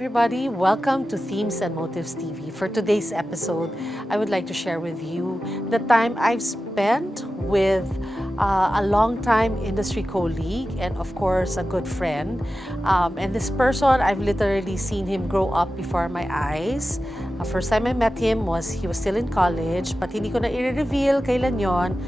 everybody. Welcome to Themes and Motives TV. For today's episode, I would like to share with you the time I've spent with a long-time industry colleague and, of course, a good friend. And this person, I've literally seen him grow up before my eyes. First time I met him he was still in college, but hindi ko na i-reveal kailan yon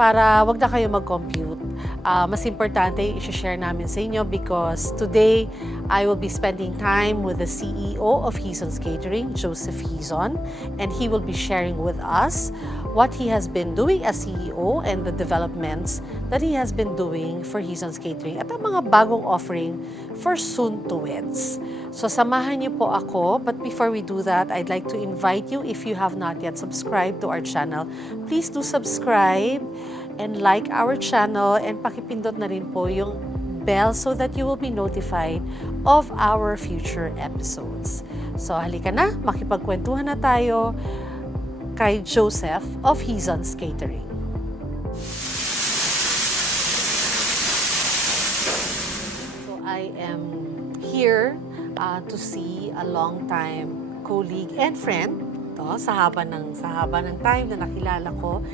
para wag na kayo mag-compute. Mas importante, i-share namin sa inyo because today, I will be spending time with the CEO of Hizon's Catering, Joseph Hizon, and he will be sharing with us what he has been doing as CEO and the developments that he has been doing for Hizon's Catering at ang mga bagong offering for soon-to-weds. So samahan niyo po ako, but before we do that, I'd like to invite you, if you have not yet subscribed to our channel, please do subscribe and like our channel and pakipindot na rin po yung bell so that you will be notified of our future episodes. So halika na, makipagkwentuhan na tayo kay Joseph of Hizon's Catering. So I am here to see a long-time colleague and friend. Sa haba ng time na nakilala ko,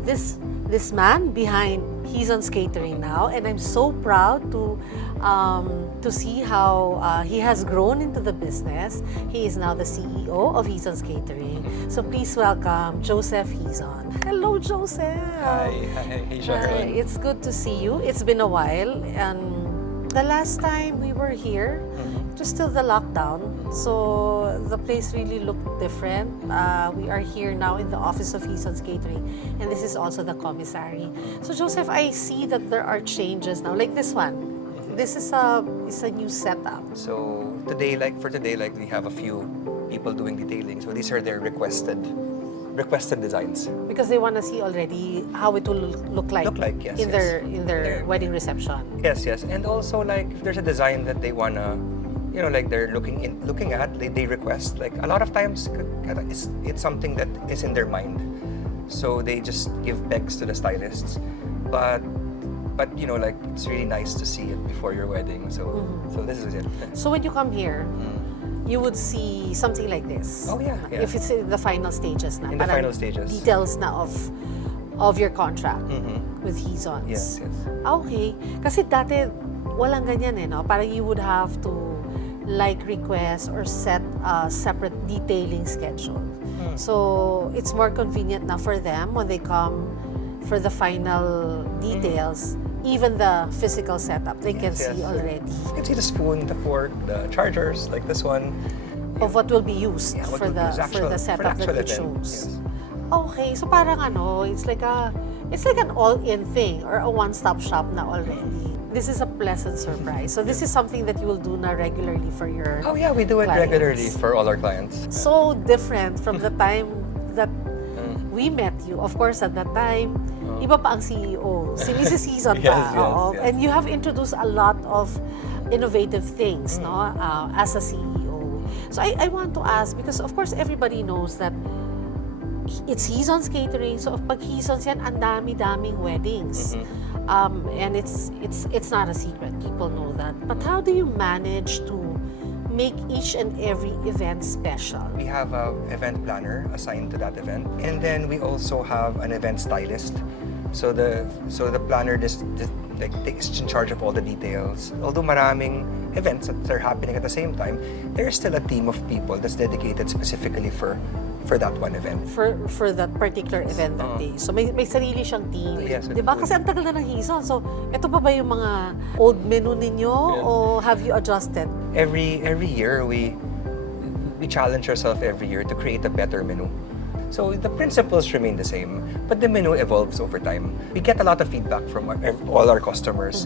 this man behind Hizon's Catering now, and I'm so proud to see how he has grown into the business. He is now the CEO of Hizon's Catering. So please welcome Joseph Hizon. Hello, Joseph. Hi, Sharon. It's good to see you. It's been a while, and the last time we were here, it was still the lockdown, so the place really looked different. We are here now in the office of Hizon's Catering, and this is also the commissary. So Joseph, I see that there are changes now, like this one. This is a new setup. So today, we have a few people doing detailing. So these are their requested designs. Because they want to see already how it will look like, yes, in their wedding reception. Yes, and also like if there's a design that they wanna, they're looking at, they request. Like a lot of times, it's something that is in their mind, so they just give specs to the stylists. But it's really nice to see it before your wedding. So this is it. So when you come here, you would see something like this. Oh yeah. If it's in the final stages na. In the final stages. Details na of your contract with Hizon's. Yes. Okay. Kasi dati, walang ganyan no? Parang you would have to request or set a separate detailing schedule. So it's more convenient now for them when they come for the final details. Even the physical setup, they can see already. You can see the spoon, the fork, the chargers, like this one. Of what will be used for the setup that it shows. Yes. Okay, so parang it's like an all-in thing or a one-stop shop na already. This is a pleasant surprise. So this is something that you will do na regularly for your Oh yeah, we do it clients. regularly for all our clients. So different from the time that we met you. Of course, at that time, iba pa ang CEO. Si Mrs. Hizon pa. Yes. And you have introduced a lot of innovative things no, as a CEO. So I want to ask, because of course everybody knows that it's Hizon's Catering. So pag Hizon's yan, ang dami-daming weddings. And it's not a secret. People know that. But how do you manage to make each and every event special? We have an event planner assigned to that event, and then we also have an event stylist. So the planner takes in charge of all the details. Although maraming events that are happening at the same time, there's still a team of people that's dedicated specifically for that one event. For that particular event that day. So may sarili siyang team. Yes. Diba? Kasi ang tagal na ng Hizon. So ito pa ba yung mga old menu ninyo o have you adjusted? Every year we challenge ourselves every year to create a better menu. So the principles remain the same, but the menu evolves over time. We get a lot of feedback from all our customers,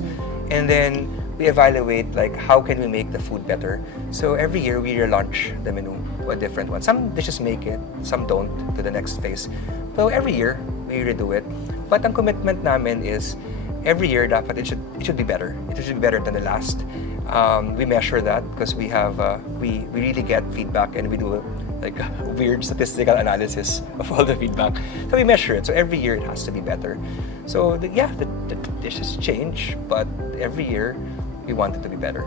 and then we evaluate how can we make the food better. So every year we relaunch the menu to a different one. Some dishes make it, some don't to the next phase. So every year we redo it. But ang commitment namin is every year dapat it should be better. It should be better than the last. We measure that because we really get feedback, and we do weird statistical analysis of all the feedback. So we measure it. So every year it has to be better. So the dishes change, but every year we want it to be better.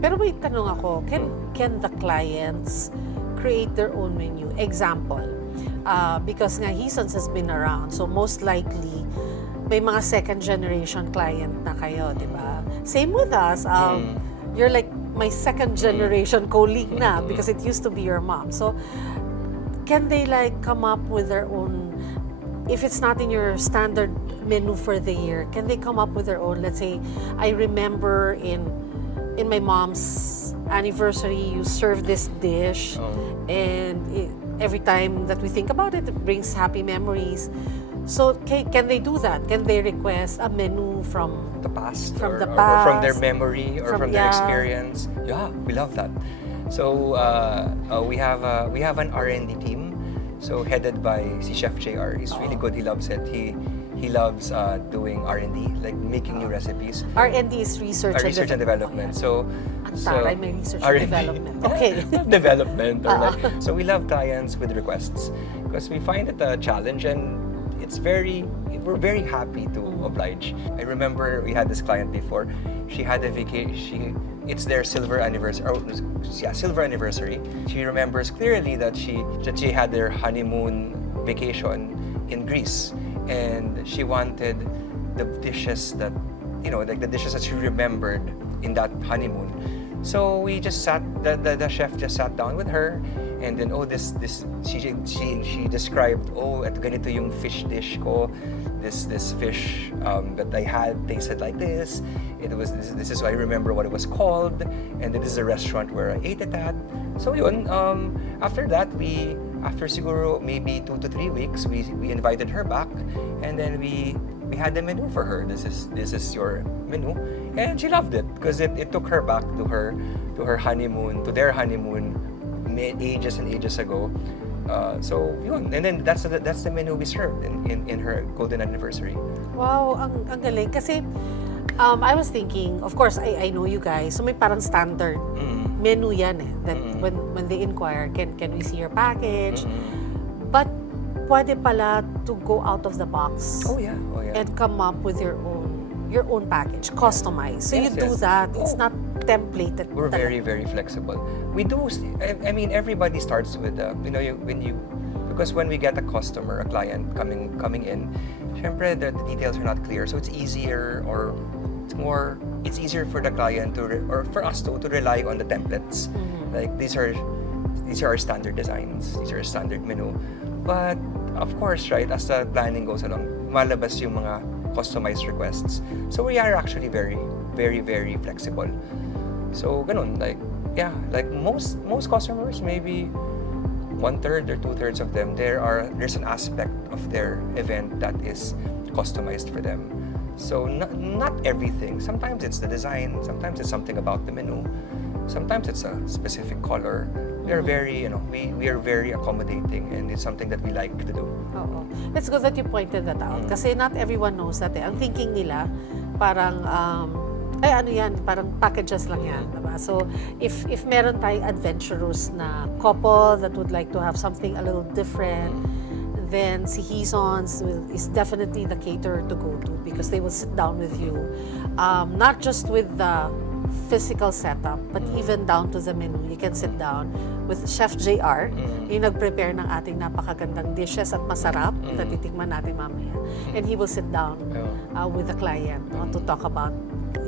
Pero may tanong ako, can the clients create their own menu? Example, because nga Hizon's has been around, so most likely, may mga second generation client na kayo, di ba? Same with us. You're like my second generation colleague na because it used to be your mom. So, can they like come up with their own, if it's not in your standard menu for the year, can they come up with their own? Let's say, I remember in my mom's anniversary, you serve this dish, and every time that we think about it, it brings happy memories. So can they do that? Can they request a menu from The past, From or, the or from their past, memory, or from their experience. Yeah, we love that. So we have an R&D team, so headed by si Chef JR. He's really good. He loves it. He loves doing R&D, like making new recipes. R&D is research, Research and development. So Taray, may research and R&D. development. Okay. Development. Or like, so we love clients with requests because we find it a challenge, and we're very happy to oblige. I remember we had this client before. She had a vacation. It's their silver anniversary. Silver anniversary. She remembers clearly that she had their honeymoon vacation in Greece, and she wanted the dishes that, like the dishes that she remembered in that honeymoon. So we just the chef just sat down with her, and then she described, at ganito yung fish dish ko, this fish that I had tasted like this. It was this is I remember what it was called, and this is a restaurant where I ate it at. So yun, after that after siguro maybe 2 to 3 weeks, we invited her back, and then we had the menu for her. This is your menu, and she loved it because it took her back to her honeymoon, to their honeymoon, ages and ages ago. So yun, and then that's the menu we served in her golden anniversary. Wow, ang galing. Kasi I was thinking, of course, I know you guys, so may parang standard menu yan that when they inquire, can we see your package? But pwede pala to go out of the box. Oh yeah. And come up with your own package, customized. So Yes, you do yes. that. It's not templated. We're very, very flexible. We do. I mean, everybody starts with because when we get a customer, a client coming in, syempre the details are not clear, so it's easier, or it's easier for the client or for us to rely on the templates. Like these are our standard designs. These are our standard menu. But of course, right, as the planning goes along, malabas yung mga customized requests. So we are actually very, very, very flexible. So ganun, like most customers, maybe 1/3 or 2/3 of them, there's an aspect of their event that is customized for them. So not everything. Sometimes it's the design. Sometimes it's something about the menu. Sometimes it's a specific color. We are very, we are very accommodating, and it's something that we like to do. Oo. It's good that you pointed that out. Kasi not everyone knows that. Ang thinking nila, parang, parang packages lang yan. Diba? So, if meron tayong adventurous na couple that would like to have something a little different, then si Hizon's is definitely the caterer to go to because they will sit down with you. Not just with the physical setup, but even down to the menu. You can sit down with Chef JR, yung nag-prepare ng ating napakagandang dishes at masarap na titikman natin mamaya. And he will sit down with the client to talk about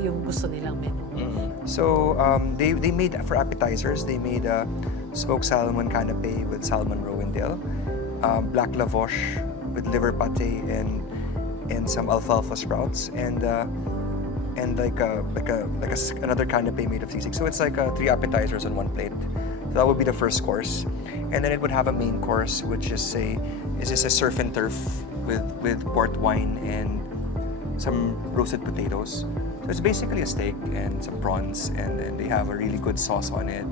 yung gusto nilang menu. So they made, for appetizers, they made a smoked salmon canapé with salmon roendale, black lavosh with liver pate and some alfalfa sprouts, and another canapé made of sisig. So it's like 3 appetizers on 1 plate. So that would be the first course, and then it would have a main course, which is a surf and turf with port wine and some roasted potatoes. So it's basically a steak and some prawns, and then they have a really good sauce on it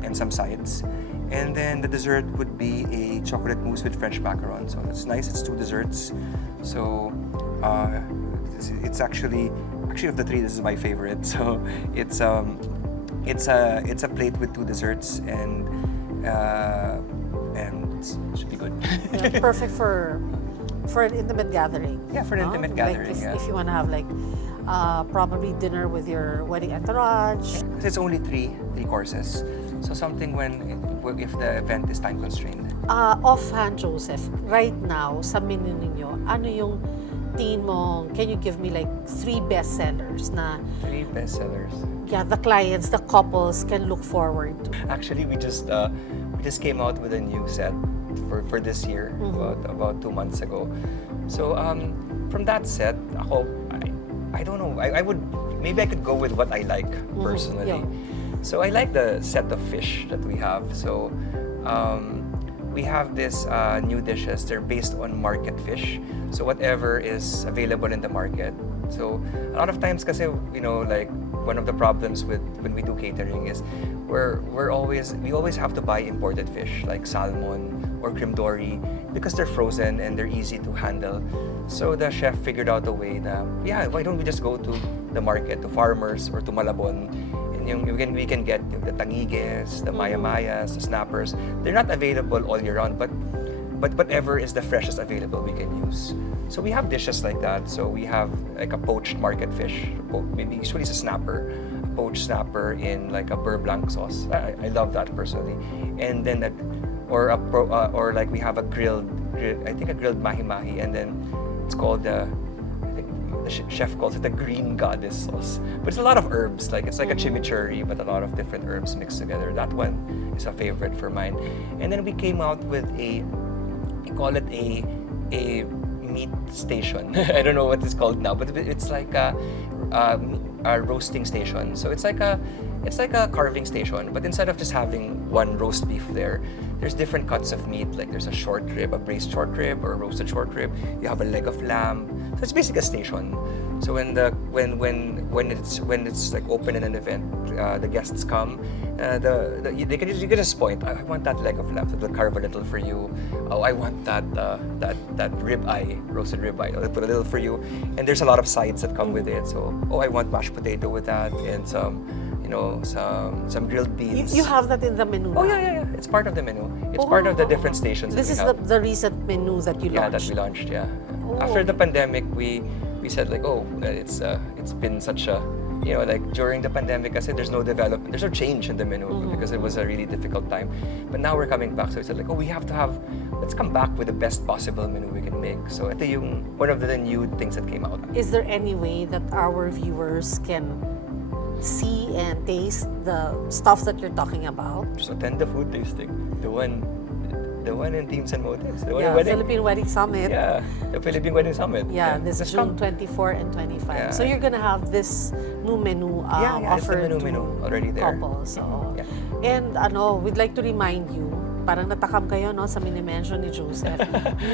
and some sides. And then the dessert would be a chocolate mousse with French macaron. So it's nice. It's 2 desserts. So it's actually of the 3, this is my favorite. So it's a plate with 2 desserts, and it should be good. Yeah, perfect for an intimate gathering. Yeah, for an intimate gathering. Like if you want to have like probably dinner with your wedding entourage. Because it's only three courses. So something if the event is time constrained. Offhand, Joseph, right now, sa menu ninyo, ano yung tingin mo, can you give me like 3 bestsellers na, 3 bestsellers. yeah, the clients, the couples can look forward to? Actually, we just came out with a new set for this year, about 2 months ago. So from that set, I don't know. I would maybe I could go with what I like personally. Yeah. So I like the set of fish that we have. So we have this new dishes. They're based on market fish. So whatever is available in the market. So a lot of times, kasi like one of the problems with when we do catering is we always have to buy imported fish like salmon or cream dory because they're frozen and they're easy to handle. So the chef figured out a way that why don't we just go to the market, to farmers or to Malabon, and we can get the tangiges, the maya-mayas, the snappers. They're not available all year round, but whatever is the freshest available we can use. So we have dishes like that. So we have like a poached market fish, maybe usually it's a snapper, a poached snapper in like a beurre blanc sauce. I love that personally. And then or like we have a grilled mahi-mahi, and then it's called I think the chef calls it the green goddess sauce. But it's a lot of herbs, like it's like a chimichurri, but a lot of different herbs mixed together. That one is a favorite for mine. And then we came out with we call it a meat station. I don't know what it's called now, but it's like a roasting station. So it's like a carving station, but instead of just having one roast beef there's different cuts of meat. Like there's a short rib, a braised short rib, or a roasted short rib. You have a leg of lamb. So it's basically a station. So when it's like open in an event, the guests come. You can just point. I want that leg of lamb. So they'll carve a little for you. Oh, I want that rib eye, roasted rib eye. They'll put a little for you. And there's a lot of sides that come with it. So I want mashed potato with that and some grilled beans. You have that in the menu Oh now? yeah. It's part of the menu. It's part of the different stations. This is that we have. the recent menu that you launched? Yeah, that we launched. Yeah. Oh. After the pandemic, we said like, it's been such a like during the pandemic, I said there's no development, there's no change in the menu because it was a really difficult time. But now we're coming back, so we said like, let's come back with the best possible menu we can make. So ito yung one of the new things that came out. Is there any way that our viewers can see and taste the stuff that you're talking about? Just attend the food tasting, the one in Teams and Motives, the one in wedding. Philippine Wedding Summit. Yeah, the Philippine Wedding Summit. Yeah, this Just June come. 24 and 25. Yeah. So you're gonna have this new menu It's the offered menu already there. couples. So. Yeah. And we'd like to remind you, parang natakam kayo no, sa mini-mention ni Joseph,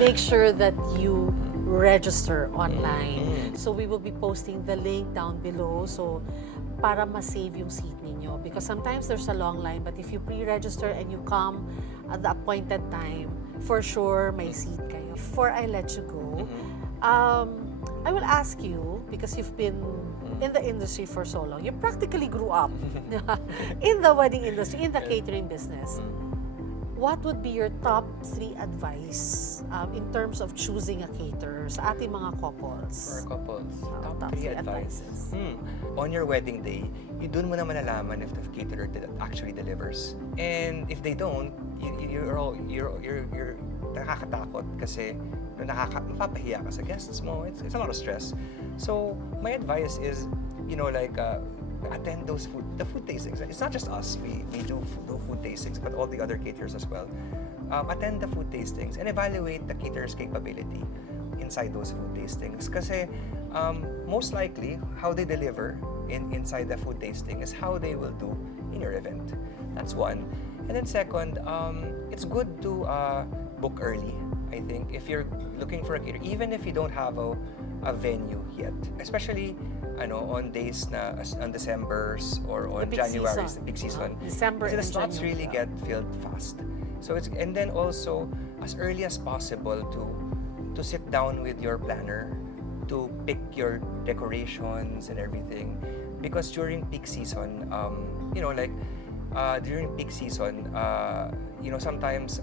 make sure that you register online. So we will be posting the link down below. So para ma-save yung seat ninyo. Because sometimes there's a long line, but if you pre-register and you come at the appointed time, for sure may seat kayo. Before I let you go, I will ask you, because you've been in the industry for so long, you practically grew up in the wedding industry, in the catering business. What would be your top 3 advice in terms of choosing a caterer sa ating mga couples? For couples, Top 3 advices. On your wedding day, dun mo na malalaman if the caterer actually delivers. And if they don't, you're nakakatakot kasi mapapahiya ka sa guests mo. It's a lot of stress. So my advice is, attend the food tastings. It's not just us. We do food tastings, but all the other caterers as well. Attend the food tastings and evaluate the caterer's capability inside those food tastings. Kasi most likely, how they deliver inside the food tasting is how they will do in your event. That's one. And then second, it's good to book early. I think if you're looking for a caterer, even if you don't have a venue yet, especially on days on December's or on January's, the big season. December Kasi the and slots January, really get filled fast. So and then also as early as possible to sit down with your planner to pick your decorations and everything, because during peak season, during peak season, sometimes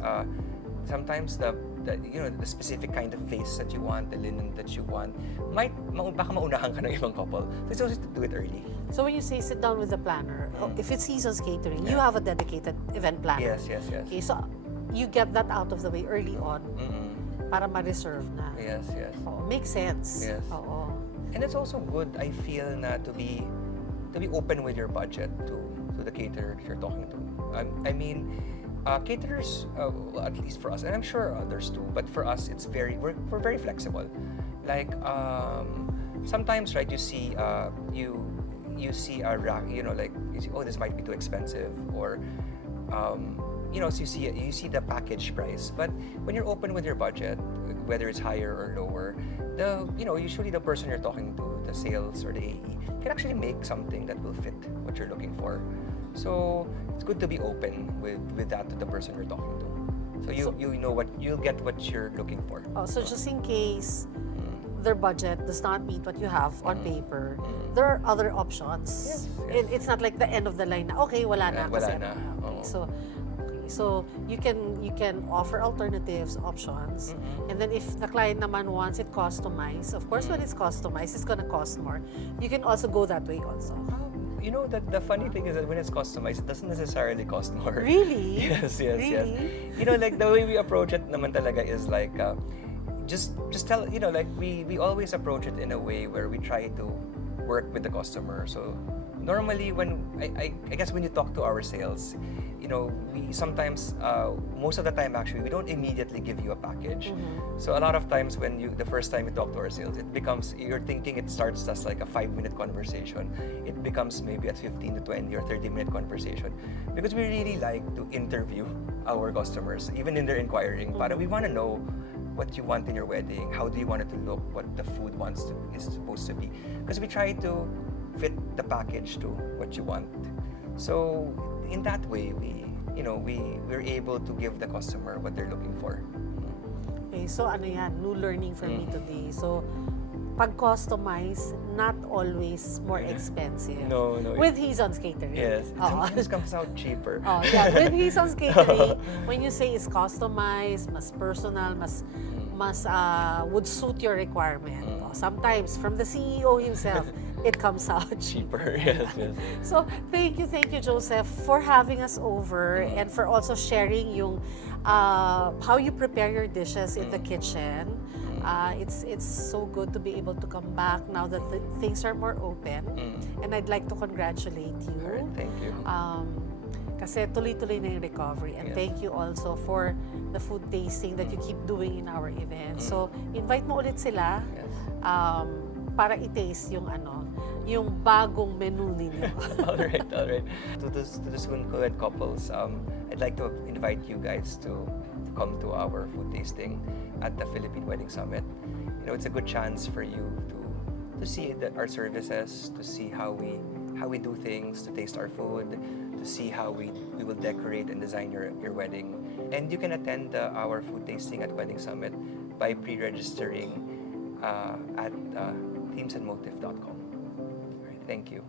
the specific kind of face that you want, the linen that you want, baka maunahan ka ng ibang couple. So it's always to do it early. So when you say sit down with the planner, if it's Hizon's Catering, you Yeah. have a dedicated event planner. Yes, yes, yes. Okay, so you get that out of the way early on Mm-mm. para ma-reserve na. Yes, yes. Oo, makes sense. Yes. Oo. And it's also good, I feel, na to be open with your budget to the caterer you're talking to. I mean, caterers, well, at least for us, and I'm sure others too, but for us, we're very flexible. Like sometimes, right? You see you see a rack, like you see, oh, this might be too expensive, or so you see the package price. But when you're open with your budget, whether it's higher or lower, usually the person you're talking to, the sales or the AE, can actually make something that will fit what you're looking for. So it's good to be open with that to the person you're talking to. So you'll get what you're looking for. Oh, so just in case their budget does not meet what you have on paper, there are other options. Yes, yes. It's not like the end of the line na, okay, wala na. Wala kasi na. Okay, Oo. so you can offer alternatives, options, and then if the client naman wants it customized, of course when it's customized, it's gonna cost more. You can also go that way also. That the funny thing is that when it's customized, it doesn't necessarily cost more. Really? Yes, yes, Really? yes. Like the way we approach it naman talaga is like, just tell, like we always approach it in a way where we try to work with the customer. So normally when, I guess when you talk to our sales, we sometimes, most of the time actually, we don't immediately give you a package. So a lot of times when the first time you talk to our sales, it becomes, you're thinking it starts as like a 5-minute conversation. It becomes maybe a 15 to 20 or 30-minute conversation. Because we really like to interview our customers, even in their inquiring. Para we want to know what you want in your wedding, how do you want it to look, what the food is supposed to be. Because we try to fit the package to what you want. So in that way, we're able to give the customer what they're looking for. Okay, so new learning for me today. So pag customize, not always more expensive. No. With Hizon's Catering. Yes, it Oo. sometimes comes out cheaper. Oh, yeah, with Hizon's Catering, when you say it's customized, mas personal, mas would suit your requirement. Sometimes from the CEO himself, it comes out cheaper. Yes, yes. So thank you, Joseph, for having us over and for also sharing yung how you prepare your dishes in the kitchen. It's so good to be able to come back now that things are more open, and I'd like to congratulate you. All right, thank you. Kasi tuloy-tuloy na yung recovery. And Yes. thank you also for the food tasting that you keep doing in our event. So, invite mo ulit sila Yes. para i-taste yung bagong menu ninyo. all right. To the soon-wed couples, I'd like to invite you guys to come to our food tasting at the Philippine Wedding Summit. It's a good chance for you to see our services, to see how we do things, to taste our food, to see how we will decorate and design your wedding. And you can attend our food tasting at Wedding Summit by pre-registering at themesandmotive.com. All right, thank you.